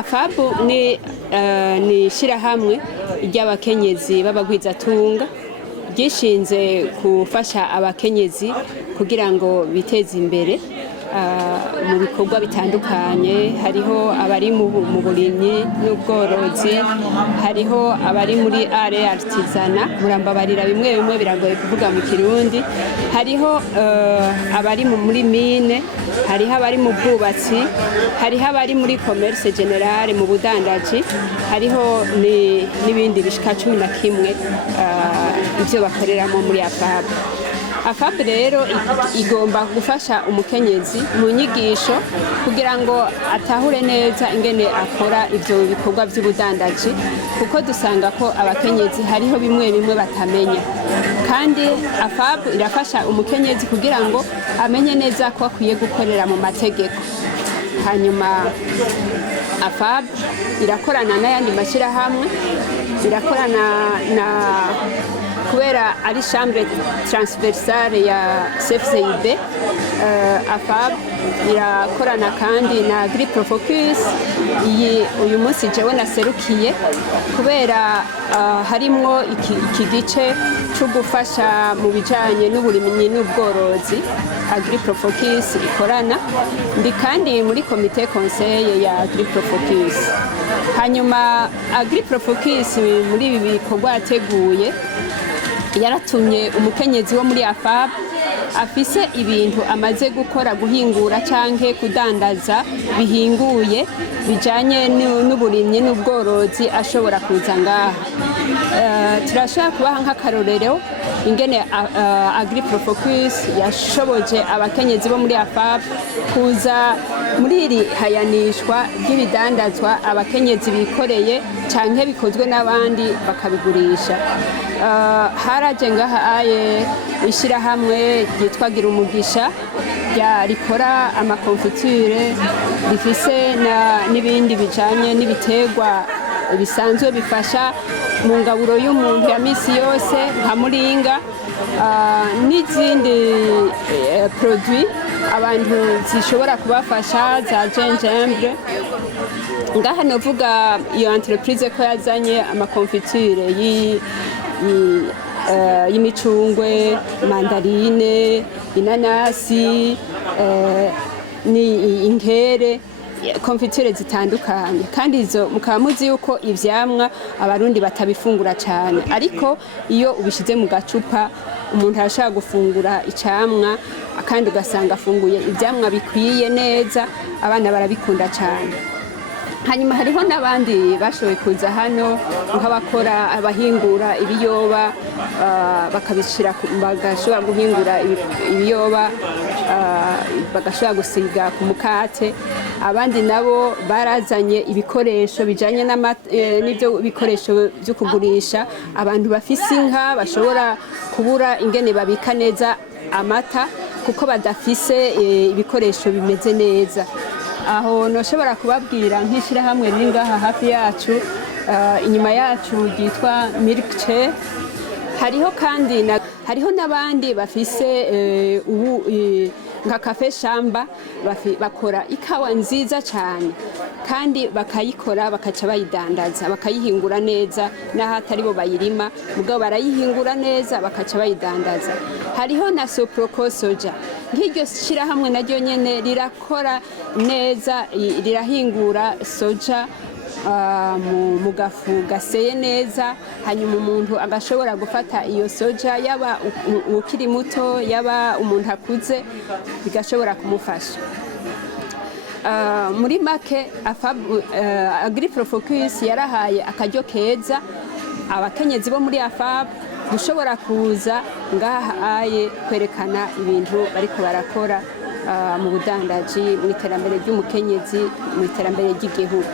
AFABU ni shirahamwe ry'abakenyezi b'abagwizatunga gishinze gufasha abakenyezi kugira ngo biteze imbere mu bikorwa bitandukanye. Hariho abari mu burimyi n'ubworozi, hariho abari muri are artisana, murambabarira bimwe bimwe biragoye kuvuga mu Kirundi, hariho abari muri mine, hariho abari mu bwubatsi, hariho abari muri commerce generale mu budandaji, hariho n'ibindi bishika 11 ivyo bakoreramo muri AFAB. AFAB rero igomba gufasha umukenyezi mu nyigisho kugira ngo atahure neza ingene akora ivyo bikorwa by'ubudandaji, kuko dusanga ko abakenyezi hariho bimwe bimwe batamenya, kandi AFAB irafasha umukenyezi kugira ngo amenye neza ko akwiye gukorera mu mategeko. Hanyuma AFAB irakorana n'ayandi mashyirahamwe, irakorana na kubera ari chambre transversale ya CFCIB. AFAB irakorana kandi na AgriProFocus, uyu munsi jewe naserukiye kubera harimwo iki gice cyo gufasha mu bijanye n'uburimyi n'ubworozi. AgriProFocus ikorana ndi kandi muri komite conseil ya AgriProFocus. Hanyuma AgriProFocus muri ibi bikorwa yateguye yaratumye umukenyezi wo muri AFAB afise ibintu amaze gukora, guhingura canke kudandaza bihinguye bijanye n'uburimyi n'ubworozi ashobora kuza ngaha. Turashaka kubaha nk'akarorero ingene AgriProFocus yashoboje abakenyezi bo muri AFAB kuza muri iri hayanishwa ry'ibidandazwa abakenyezi bikoreye canke bikozwe n'abandi bakabigurisha. Haraje ngaha aye ishirahamwe ryitwa Gira Umugisha rikora amakonfiture, rifise n'ibindi bijanye n'ibiterwa bisanzwe bifasha mu ngaburo y'umuntu ya misi yose nka muringa n'izindi produit abantu zishobora kubafasha za gingembre. Ngaha novuga iyo entreprise ko yazanye amakonfiture y'imicungwe, mandarine, inanasi, ni inkere, konfiture zitandukanye, kandi izo mukaba muzi yuko ivyamwa abarundi batabifungura cyane, ariko iyo ubishize mu gacupa umuntu arashaka gufungura icamwa kandi ugasanga afunguye ivyamwa bikwiye neza, abana barabikunda cyane. Hanyuma hariho n'abandi bashoboye kuza hano nk'abakora abahingura ibiyoba, bakabishira bagashobora guhingura ibiyoba, bagashobora gusiga ku mukate. Abandi nabo barazanye ibikoresho bijanye n'ivyo bikoresho byo kugurisha abantu bafise inka bashobora kubura ingene babika neza amata kuko badafise ibikoresho bimeze neza. Aho noshobora kubabwira nk'ishirahamwe riri ngaha hafi yacu, inyuma yacu ryitwa Milkche. Hariho kandi hariho n'abandi bafise nka cafe shamba, bakora ikawa nziza cyane kandi bakayikora bakaca bayidandaza, bakayihingura neza naho atari bo bayirima, mugabo barayihingura neza bakaca bayidandaza. Hariho na Soproko soja, nk'iryo shirahamwe naryo nyene rirakora neza, rirahingura soja mu gafu gaseye neza, hanyuma umuntu agashobora gufata iyo soja, yaba ukiri muto yaba umuntu akuze, bigashobora kumufasha. Muri make AgriProFocus yarahaye akaryo keza abakenyezi bo muri AFAB dushobora kuza ngaha aye kwerekana ibintu bariko barakora mu budandaji, mu iterambere ry'umukenyezi, mu iterambere ry'igihugu.